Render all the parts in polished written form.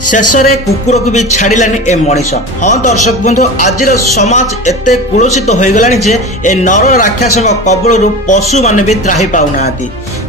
शेष में कुकुर को भी छाड़िलानी ए मनीष। हाँ दर्शक बंधु, आज समाज एते कुलसित हो गलानी जे ए नर राक्षस कबल पशु मान भी त्राही पाऊना।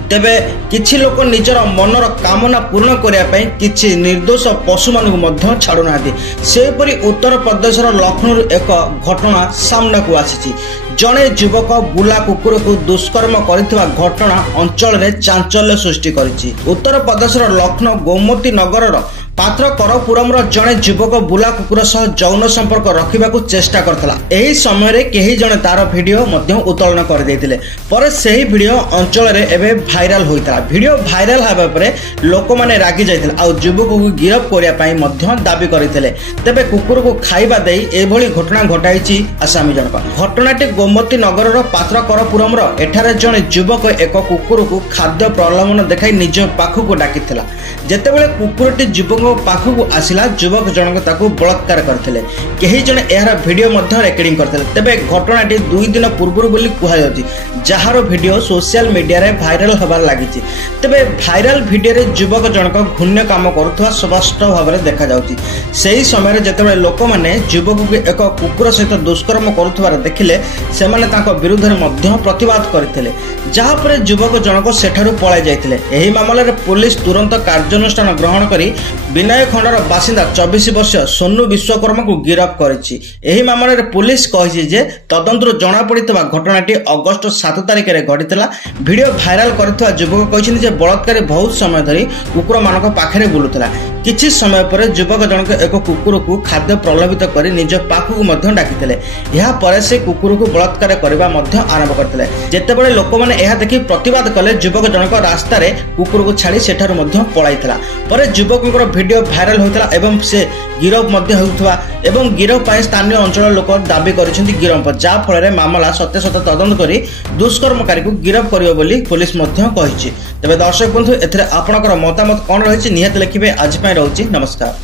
तेबे किछि लोक निजर मनर कामना पूर्ण करने किछि निर्दोष पशु मानू छाड़ूना। सेपरी उत्तर प्रदेशर लखनऊ एक घटना सामना को आसी। जड़े युवक बुला कुकुर को दुष्कर्म करथिबा घटना अंचल में चांचल्य सृष्टि करिछि। उत्तर प्रदेशर लखनऊ गोमती नगर पात्र करपुरम जड़े युवक बुला कुकुर सह यौन संपर्क रखा चेष्टा करथिला। एही समय रे केही जने तार वीडियो मध्य उत्तोलन कर देथिले। पर सेही वीडियो अंचल रे एबे भाइराल होइता। वीडियो भाइराल हाबा परे लोक माने रागी जाइथिले आ युवक को गिरफ करिया पई मध्य दाबी करिथिले। तेबे कुकुर को खाइबा देई एभली घटना घटाइछि आसामी जनक। घटनाटी गोमती नगरर पात्र करपुरम एठारे जने युवक एक कुकुर को खाद्य प्रलोभन देखाई निज पाखु डाकिथिला। जेतेबेले कुकुरटी युवक पाखु आसिला, युवक जनक ताकू बलात्कार करथिले। केही जने एहार वीडियो मध्य रेकर्डिंग करथिले। तेबे घटनाटी 2 दिन पूर्व बोली कुहायछि, जहार वीडियो सोशल मीडिया रे भाइराल होबार लागिछि। तेबे भाइराल वीडियो रे युवक जनक घुण्य काम करुथवा स्पष्ट भाव में देखा जाउछि। सेही समय रे जेतेबेले लोक माने युवक को एक कुकुर सहित दुष्कर्म करुथवार देखिले, सेमाने तांको विरुद्ध रे मध्य प्रतिवाद करथिले, जहा परे युवक जनक सेठारु पळाई जाइथिले। एही मामला रे पुलिस तुरंत कार्यानुष्ठान ग्रहण करी विनय खंडर बासिंदा 24 वर्षीय सोनू विश्वकर्मा को गिरफ्त करिछि। एही मामला रे पुलिस कहिछि जे तदंतर जणा पड़ितबा घटनाटी अगस्त 7 तारिख रे घटितला। वीडियो भाइराल करथिबा युवक कहिछिन जे बलात्कारी बहुत समय धरि कुकुर मानक पाखरे बुलुतला। किछि समय पर युवक जनक एक कुकुर को खाद्य प्रलोभित करी निज पाखु मध्य डाकिथिले। यहा परे से कुकुर को बलात्कार करबा मध्य आरंभ करथिले। जेतेबेले लोक माने एहा देखि प्रतिवाद कले, युवक जनक रास्ता रे कुकुर को छाड़ी सेठार मध्य पळाइथिला। परे युवकଙ୍କର वीडियो भाइराल होइतला एवं से गिरफ मध्य होउथवा एवं गिरफ पाए स्थानीय अंचल लोक दाबी करिसेंती गिरफ, जा फल मामला सत्यासत्य तदंत करी दुष्कर्मकारी को गिरफ करियो बोली पुलिस मध्य कहिछि। तबे दर्शक बंधु, एथिरे आपनकर मतामत कोन रहिछि निहात लिखिबे। आज पय रहउछि, नमस्कार।